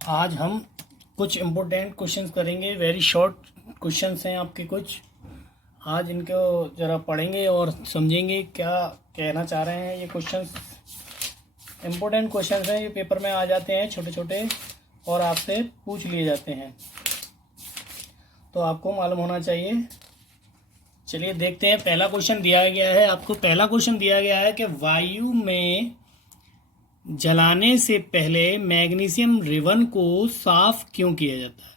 आज हम कुछ इम्पोर्टेंट क्वेश्चंस करेंगे। वेरी शॉर्ट क्वेश्चंस हैं आपके कुछ। आज इनको ज़रा पढ़ेंगे और समझेंगे क्या कहना चाह रहे हैं। ये क्वेश्चंस इम्पोर्टेंट क्वेश्चंस हैं, ये पेपर में आ जाते हैं छोटे छोटे और आपसे पूछ लिए जाते हैं, तो आपको मालूम होना चाहिए। चलिए देखते हैं। पहला क्वेश्चन दिया गया है आपको। पहला क्वेश्चन दिया गया है कि वायु में जलाने से पहले मैग्नीशियम रिबन को साफ क्यों किया जाता है।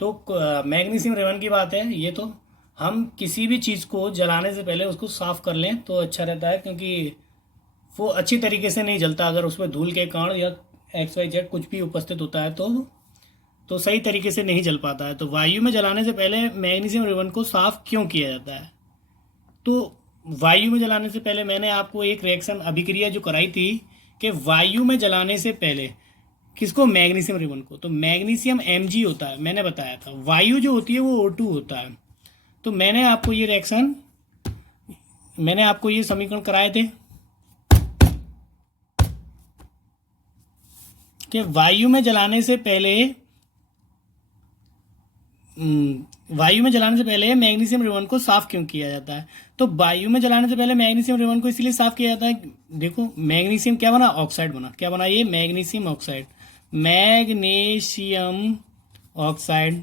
तो मैग्नीशियम रिबन की बात है ये। तो हम किसी भी चीज़ को जलाने से पहले उसको साफ कर लें तो अच्छा रहता है, क्योंकि वो अच्छी तरीके से नहीं जलता। अगर उसमें धूल के कण या XYZ कुछ भी उपस्थित होता है तो सही तरीके से नहीं जल पाता है। तो वायु में जलाने से पहले मैग्नीशियम रिबन को साफ क्यों किया जाता है। तो वायु में जलाने से पहले मैंने आपको एक रिएक्शन अभिक्रिया जो कराई थी कि वायु में जलाने से पहले किसको, मैग्नीशियम रिबन को। तो मैग्नीशियम Mg होता है, मैंने बताया था। वायु जो होती है वो O2 होता है। तो मैंने आपको ये रिएक्शन, मैंने आपको ये समीकरण कराए थे कि वायु में जलाने से पहले वायु में जलाने से पहले मैग्नीशियम रिबन को साफ क्यों किया जाता है। तो वायु में जलाने से पहले मैग्नीशियम रिबन को इसलिए साफ किया जाता है। देखो मैग्नीशियम क्या बना, ऑक्साइड बना। क्या बना ये, मैग्नीशियम ऑक्साइड। मैग्नीशियम ऑक्साइड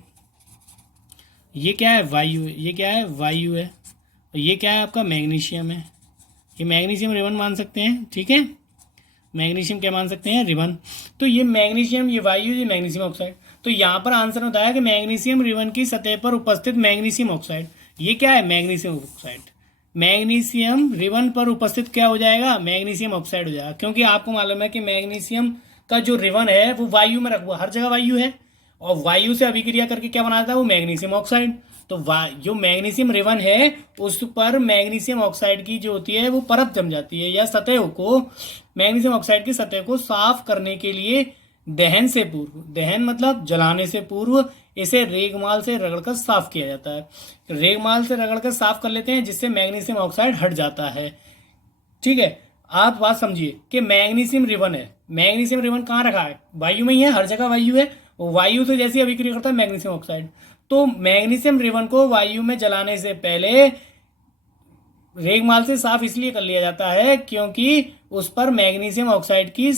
ये क्या है, वायु है। ये क्या है, वायु है। और ये क्या है आपका, मैग्नीशियम है। ये मैग्नीशियम रिबन मान सकते हैं, ठीक है। मैग्नीशियम क्या मान सकते हैं, रिबन। तो ये मैग्नीशियम, ये वायु, ये मैग्नीशियम ऑक्साइड। तो यहाँ पर आंसर होता है कि मैग्नीशियम रिबन की सतह पर उपस्थित मैग्नीशियम ऑक्साइड। ये क्या है, मैग्नीशियम ऑक्साइड। मैग्नीशियम रिबन पर उपस्थित क्या हो जाएगा, मैग्नीशियम ऑक्साइड हो जाएगा। क्योंकि आपको मालूम है कि मैग्नीशियम का जो रिबन है वो वायु में रखा हुआ, हर जगह वायु है, और वायु से अभिक्रिया करके क्या बनाता है वो मैग्नीशियम ऑक्साइड। तो जो मैग्नीशियम रिबन है उस पर मैग्नीशियम ऑक्साइड की जो होती है वो परत जम जाती है, या सतह को, मैग्नीशियम ऑक्साइड की सतह को साफ करने के लिए दहन से पूर्व, दहन मतलब जलाने से पूर्व, इसे रेगमाल से रगड़कर साफ किया जाता है। रेगमाल से रगड़कर साफ कर लेते हैं, जिससे मैग्नीशियम ऑक्साइड हट जाता है। ठीक है, आप बात समझिए कि मैग्नीशियम रिबन है। मैग्नीशियम रिबन कहाँ रखा है, वायु में ही है, हर जगह वायु है। वायु से जैसे अभिक्रिया करता है मैग्नीशियम ऑक्साइड। तो मैग्नीशियम रिबन को वायु में जलाने से पहले रेगमाल से साफ इसलिए कर लिया जाता है क्योंकि उस पर मैग्नीशियम ऑक्साइड की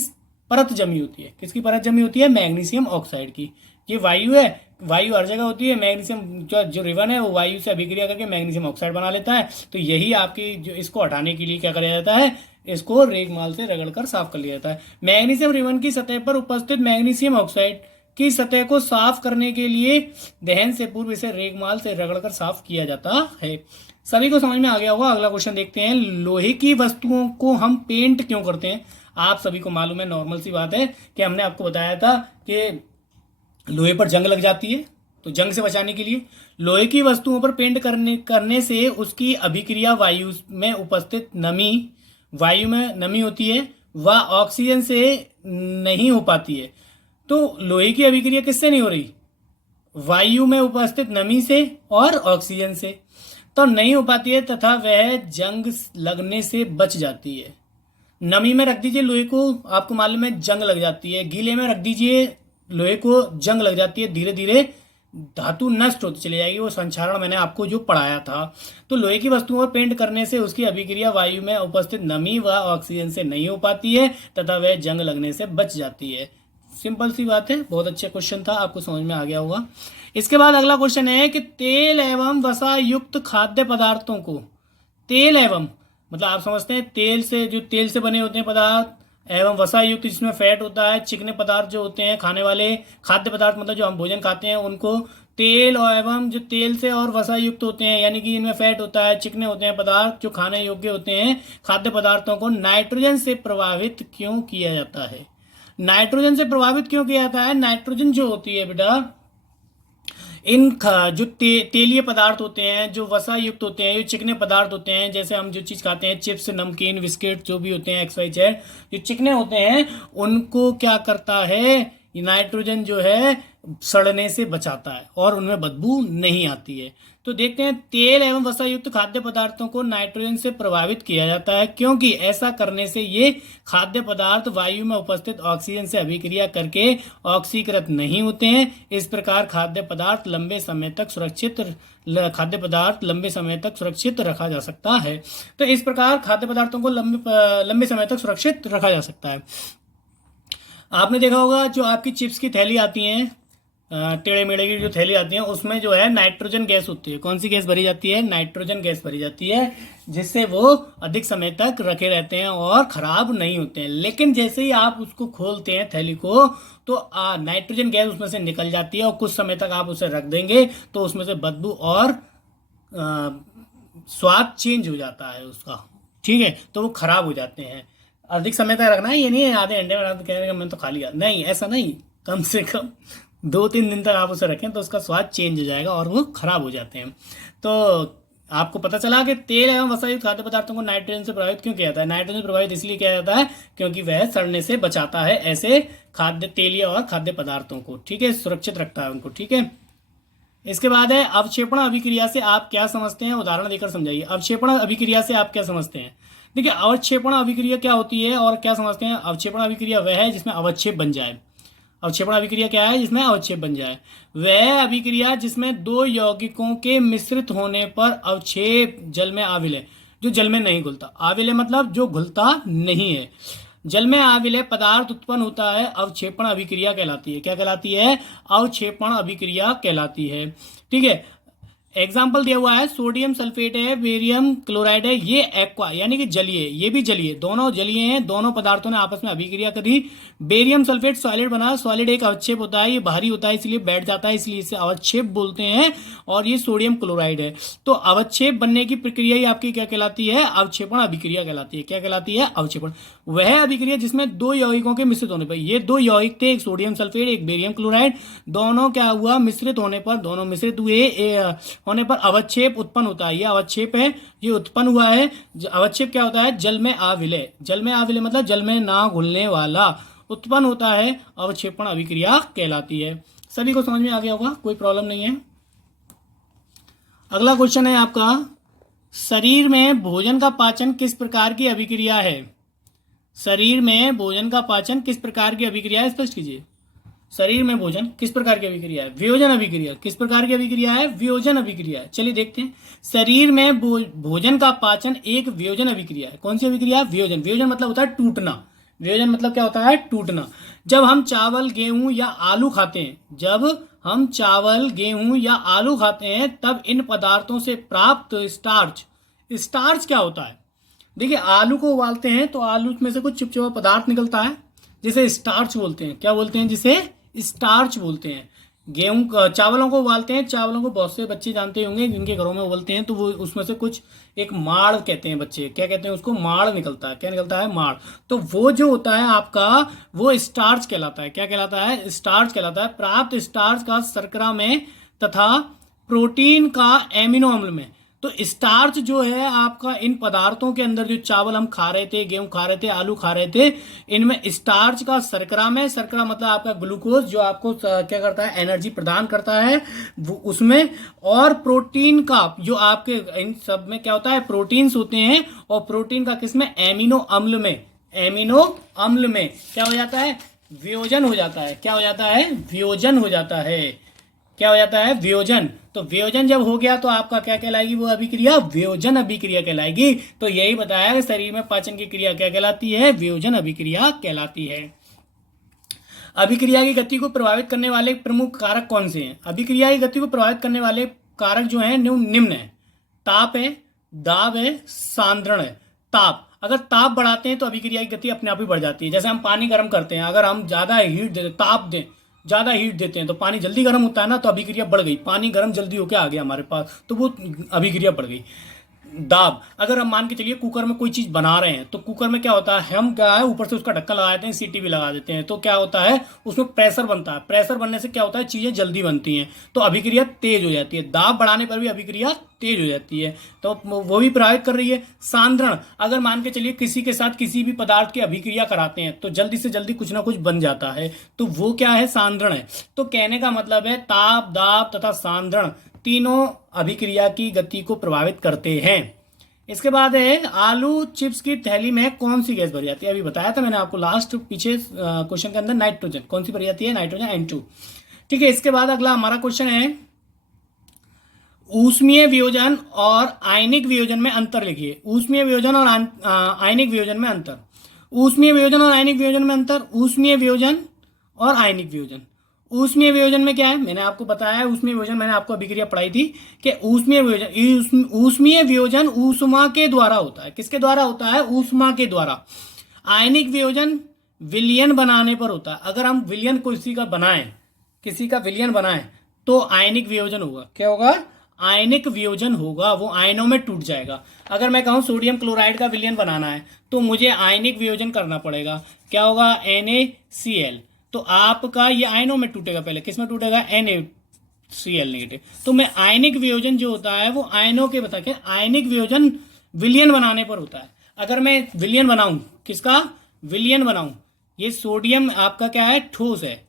परत जमी होती है। किसकी परत जमी होती है, मैग्नीशियम ऑक्साइड की। ये वायु है, वायु हर जगह होती है। मैग्नीशियम जो रिबन है वो वायु से अभिक्रिया करके मैग्नीशियम ऑक्साइड बना लेता है। तो यही आपकी जो, इसको हटाने के लिए क्या किया जाता है, इसको रेगमाल से रगड़कर साफ कर लिया जाता है। मैग्नीशियम रिबन की सतह पर उपस्थित मैग्नीशियम ऑक्साइड की सतह को साफ करने के लिए दहन से पूर्व इसे रेगमाल से रगड़कर साफ किया जाता है। सभी को समझ में आ गया होगा। अगला क्वेश्चन देखते हैं। लोहे की वस्तुओं को हम पेंट क्यों करते हैं। आप सभी को मालूम है, नॉर्मल सी बात है कि हमने आपको बताया था कि लोहे पर जंग लग जाती है, तो जंग से बचाने के लिए लोहे की वस्तुओं पर पेंट करने से उसकी अभिक्रिया वायु में उपस्थित नमी, वायु में नमी होती है, वह ऑक्सीजन से नहीं हो पाती है। तो लोहे की अभिक्रिया किससे नहीं हो रही, वायु में उपस्थित नमी से और ऑक्सीजन से तो नहीं हो पाती है, तथा वह जंग लगने से बच जाती है। नमी में रख दीजिए लोहे को, आपको मालूम है जंग लग जाती है। गीले में रख दीजिए लोहे को, जंग लग जाती है। धीरे धीरे धातु नष्ट होती चली जाएगी। वो संक्षारण मैंने आपको जो पढ़ाया था। तो लोहे की वस्तुओं पर पेंट करने से उसकी अभिक्रिया वायु में उपस्थित नमी व ऑक्सीजन से नहीं हो पाती है, तथा वह जंग लगने से बच जाती है। सिंपल सी बात है, बहुत अच्छा क्वेश्चन था, आपको समझ में आ गया होगा। इसके बाद अगला क्वेश्चन है कि तेल एवं वसा युक्त खाद्य पदार्थों को, तेल एवं मतलब आप समझते हैं तेल से, जो तेल से बने होते हैं पदार्थ, एवं वसा युक्त जिसमें फैट होता है, चिकने पदार्थ जो होते हैं खाने वाले, खाद्य पदार्थ मतलब जो हम भोजन खाते हैं उनको तेल और एवं जो तेल से और वसा युक्त होते हैं, यानी कि इनमें फैट होता है, चिकने होते हैं पदार्थ जो खाने योग्य होते हैं, खाद्य पदार्थों को नाइट्रोजन से प्रभावित क्यों किया जाता है। नाइट्रोजन से प्रभावित क्यों किया जाता है। नाइट्रोजन जो होती है बेटा, इन जो तेलीय पदार्थ होते हैं, जो वसा युक्त होते हैं, जो चिकने पदार्थ होते हैं, जैसे हम जो चीज़ खाते हैं, चिप्स, नमकीन, बिस्किट जो भी होते हैं, XYZ जो चिकने होते हैं, उनको क्या करता है, नाइट्रोजन जो है सड़ने से बचाता है और उनमें बदबू नहीं आती है। तो देखते हैं, तेल एवं वसा युक्त खाद्य पदार्थों को नाइट्रोजन से प्रभावित किया जाता है क्योंकि ऐसा करने से ये खाद्य पदार्थ वायु में उपस्थित ऑक्सीजन से अभिक्रिया करके ऑक्सीकृत नहीं होते हैं। इस प्रकार खाद्य पदार्थ लंबे समय तक सुरक्षित रखा जा सकता है। तो इस प्रकार खाद्य पदार्थों को लंबे समय तक सुरक्षित रखा जा सकता है। आपने देखा होगा जो आपकी चिप्स की थैली आती हैं, टेढ़े मेढ़े की जो थैली आती है, उसमें जो है नाइट्रोजन गैस होती है। कौन सी गैस भरी जाती है? नाइट्रोजन गैस भरी जाती है, जिससे वो अधिक समय तक रखे रहते हैं और खराब नहीं होते हैं। लेकिन जैसे ही आप उसको खोलते हैं थैली को, तो नाइट्रोजन गैस उसमें से निकल जाती है और कुछ समय तक आप उसे रख देंगे तो उसमें से बदबू और स्वाद चेंज हो जाता है उसका, ठीक है, तो वो खराब हो जाते हैं। अधिक समय तक रखना है, ये नहीं है आधे घंटे में कह रहे हैं मैंने तो खा लिया, नहीं, ऐसा नहीं। कम से कम 2-3 दिन तक आप उसे रखें तो उसका स्वाद चेंज हो जाएगा और वो खराब हो जाते हैं। तो आपको पता चला कि तेल एवं वसायुक्त खाद्य पदार्थों को नाइट्रोजन से प्रभावित क्यों किया जाता है। नाइट्रोजन प्रभावित इसलिए किया जाता है क्योंकि वह सड़ने से बचाता है ऐसे तेलीय और खाद्य पदार्थों को, ठीक है, सुरक्षित रखता है उनको, ठीक है। इसके बाद है अवक्षेपण अभिक्रिया से आप क्या समझते हैं, उदाहरण देकर समझाइए। अवक्षेपण अभिक्रिया से आप क्या समझते हैं? देखिए, अवक्षेपण अभिक्रिया क्या होती है और क्या समझते हैं? अवक्षेपण अभिक्रिया वह है जिसमें अवक्षेप बन जाए। अवक्षेपण अभिक्रिया क्या है? जिसमें अवक्षेप बन जाए। वह अभिक्रिया जिसमें दो यौगिकों के मिश्रित होने पर अवक्षेप जल में आविलय, जो जल में नहीं घुलता, आविलय मतलब जो घुलता नहीं है, जल में आविलय पदार्थ उत्पन्न होता है, अवक्षेपण अभिक्रिया कहलाती है। क्या कहलाती है? अवक्षेपण अभिक्रिया कहलाती है, ठीक है। एग्जाम्पल दिया हुआ है, सोडियम सल्फेट है, बेरियम क्लोराइड है, ये एक्वा यानी कि जलीय, ये भी जलीय, दोनों जलीय हैं। दोनों पदार्थों ने आपस में अभिक्रिया करी, बेरियम सल्फेट सॉलिड बना। सॉलिड एक अवक्षेप होता है, ये भारी होता है इसलिए बैठ जाता है, इसलिए इसे अवक्षेप बोलते हैं। और ये सोडियम क्लोराइड है। तो अवक्षेप बनने की प्रक्रिया ही आपकी क्या कहलाती है? अवक्षेपण अभिक्रिया कहलाती है। क्या कहलाती है? अवक्षेपण। वह अभिक्रिया जिसमें दो यौगिकों के मिश्रित होने पर, ये दो यौगिक थे, एक सोडियम सल्फेट एक बेरियम क्लोराइड, दोनों क्या हुआ? मिश्रित होने पर, दोनों मिश्रित हुए होने पर अवक्षेप उत्पन्न होता है। ये अवक्षेप है, ये उत्पन्न हुआ है। अवक्षेप क्या होता है? जल में आविलय। जल में आविलय मतलब जल में ना घुलने वाला उत्पन्न होता है, अवक्षेपण अभिक्रिया कहलाती है। सभी को समझ में आ गया होगा, कोई प्रॉब्लम नहीं है। अगला क्वेश्चन है आपका, शरीर में भोजन का पाचन किस प्रकार की अभिक्रिया है? शरीर में भोजन का पाचन किस प्रकार की अभिक्रिया है, स्पष्ट कीजिए। शरीर में भोजन किस प्रकार की अभिक्रिया है? वियोजन अभिक्रिया। किस प्रकार की अभिक्रिया है? वियोजन अभिक्रिया है। चलिए देखते हैं। शरीर में भोजन का पाचन एक वियोजन अभिक्रिया है। कौन सी अभिक्रिया? वियोजन। वियोजन मतलब होता है टूटना। वियोजन मतलब क्या होता है? टूटना। जब हम चावल गेहूं या आलू खाते हैं, जब हम चावल गेहूं या आलू खाते हैं, तब इन पदार्थों से प्राप्त स्टार्च, स्टार्च क्या होता है? देखिए, आलू को उबालते हैं तो आलू में से कुछ चिपचिपा पदार्थ निकलता है, जिसे स्टार्च बोलते हैं। क्या बोलते हैं? जिसे स्टार्च बोलते हैं। गेहूं चावलों को उबालते हैं, चावलों को बहुत से बच्चे जानते होंगे जिनके घरों में उबलते हैं, तो वो उसमें से कुछ एक माड़ कहते हैं बच्चे, क्या कहते हैं उसको? माड़ निकलता है। क्या निकलता है? माड़। तो वो जो होता है आपका, वो स्टार्च कहलाता है। क्या कहलाता है? स्टार्च कहलाता है। प्राप्त स्टार्च का शर्करा में तथा प्रोटीन का एमिनो अम्ल में। तो स्टार्च जो है आपका इन पदार्थों के अंदर, जो चावल हम खा रहे थे, गेहूं खा रहे थे, आलू खा रहे थे, इनमें स्टार्च का शर्करा में, शर्करा मतलब आपका ग्लूकोज जो आपको क्या करता है? एनर्जी प्रदान करता है वो उसमें। और प्रोटीन का जो आपके इन सब में क्या होता है? प्रोटीन्स होते हैं। और प्रोटीन का किसमें? एमिनो अम्ल में। एमिनो अम्ल में क्या हो जाता है? वियोजन हो जाता है। क्या हो जाता है? वियोजन हो जाता है। क्या हो जाता है? वियोजन। तो वियोजन जब हो गया तो आपका क्या कहलाएगी वो अभिक्रिया? वियोजन अभिक्रिया कहलाएगी। तो यही बताया कि शरीर में पाचन की क्रिया क्या कहलाती है? वियोजन अभिक्रिया कहलाती है। अभिक्रिया की गति को प्रभावित करने वाले प्रमुख कारक कौन से हैं? अभिक्रिया की गति को प्रभावित करने वाले कारक जो है निम्न है। ताप है, दाब है, सांद्रण है। ताप, अगर ताप बढ़ाते हैं तो अभिक्रिया की गति अपने आप ही बढ़ जाती है। जैसे हम पानी गर्म करते हैं, अगर हम ज्यादा हीट देते, ताप दें, ज्यादा हीट देते हैं तो पानी जल्दी गर्म होता है ना, तो अभिक्रिया बढ़ गई, पानी गर्म जल्दी होकर आ गया हमारे पास, तो वो अभिक्रिया बढ़ गई। दाब, अगर हम मान के चलिए कुकर में कोई चीज बना रहे हैं, तो कुकर में क्या होता है, हम क्या है ऊपर से उसका ढक्कन लगा देते हैं, सीटी भी लगा देते हैं, तो क्या होता है उसमें प्रेशर बनता है, प्रेशर बनने से क्या होता है चीजें जल्दी बनती हैं, तो अभिक्रिया तेज हो जाती है, दाब बढ़ाने पर भी अभिक्रिया तेज हो जाती है, तो वो भी प्रभावित कर रही है। सांद्रण, अगर मान के चलिए किसी के साथ किसी भी पदार्थ की अभिक्रिया कराते हैं तो जल्दी से जल्दी कुछ ना कुछ बन जाता है, तो वो क्या है, सांद्रण है। तो कहने का मतलब है ताप, दाब तथा सांद्रण तीनों अभिक्रिया की गति को प्रभावित करते हैं। इसके बाद है आलू चिप्स की थैली में कौन सी गैस भरी जाती है, अभी बताया था मैंने आपको लास्ट पीछे क्वेश्चन के अंदर, नाइट्रोजन। कौन सी भरी जाती है, नाइट्रोजन N2। ठीक है, इसके बाद अगला हमारा क्वेश्चन है ऊष्मीय वियोजन और आयनिक वियोजन में अंतर लिखिए। ऊष्मीय वियोजन और आयनिक वियोजन में अंतर। ऊष्मीय वियोजन और आयनिक वियोजन में अंतर। ऊष्मीय वियोजन और आयनिक वियोजन। ऊष्मीय वियोजन में क्या है, मैंने आपको बताया, ऊष्मीय वियोजन मैंने आपको अभिक्रिया पढ़ाई थी कि ऊष्मीय वियोजन ऊष्मा के द्वारा होता है। किसके द्वारा होता है, ऊष्मा के द्वारा। आयनिक वियोजन विलयन बनाने पर होता है। अगर हम विलयन किसी का विलयन बनाएं तो आयनिक वियोजन होगा। क्या होगा, आयनिक वियोजन होगा, वो आयनों में टूट जाएगा। अगर मैं कहूं सोडियम क्लोराइड का विलयन बनाना है तो मुझे आयनिक वियोजन करना पड़ेगा। क्या होगा, NaCl, तो आपका ये आयनों में टूटेगा। पहले किस में टूटेगा, NaCl नेगेटिव। तो मैं आयनिक वियोजन जो होता है वो आयनों के बता के, आयनिक वियोजन विलयन बनाने पर होता है। अगर मैं विलयन बनाऊं, किसका विलयन बनाऊं, ये सोडियम आपका क्या है, ठोस है,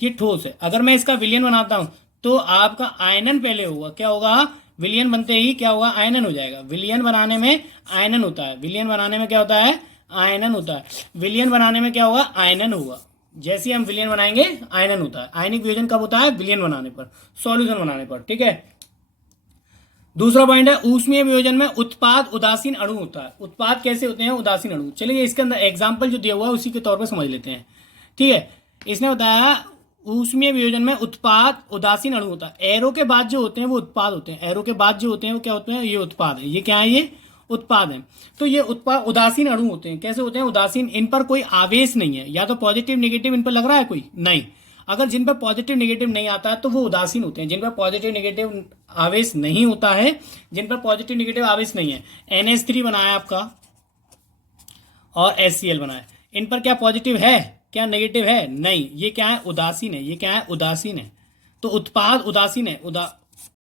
ये ठोस है। अगर मैं इसका विलयन बनाता हूं तो आपका आयनन पहले होगा। क्या होगा, विलयन बनते ही क्या होगा, आयनन हो जाएगा। विलयन बनाने में आयनन होता है, विलयन बनाने में क्या होता है, आयनन होता है। विलयन बनाने में क्या होगा, आयनन होगा। जैसे ही हम विलयन बनाएंगे आयनन होता है। आयनिक वियोजन कब होता है, विलयन बनाने पर, सॉल्यूशन बनाने पर। ठीक है, दूसरा पॉइंट है ऊष्मीय वियोजन में उत्पाद उदासीन अणु होता है। उत्पाद कैसे होते हैं, उदासीन अणु। चलिए इसके अंदर एग्जाम्पल जो दिया हुआ है उसी के तौर पर समझ लेते हैं। ठीक है, इसने बताया ऊष्मीय वियोजन में उत्पाद उदासीन अणु होता है। एरो के बाद जो होते हैं वो उत्पाद होते हैं। एरो के बाद जो होते हैं वो क्या होते हैं, ये उत्पाद है। ये क्या है, ये उत्पाद है। तो ये उत्पाद उदासीन अणु होते हैं। कैसे होते हैं, उदासीन, इन पर कोई आवेश नहीं है, या तो पॉजिटिव नेगेटिव इन पर लग रहा है कोई नहीं। अगर जिन पर पॉजिटिव नेगेटिव नहीं आता है तो वो उदासीन होते हैं। जिन पर पॉजिटिव नेगेटिव आवेश नहीं होता है, जिन पर पॉजिटिव नेगेटिव आवेश नहीं है, NH3 बनाया आपका और HCl बनाया, इन पर क्या पॉजिटिव है, क्या नेगेटिव है, नहीं। ये क्या है, उदासीन है। ये क्या है, उदासीन है। तो उत्पाद उदासीन है,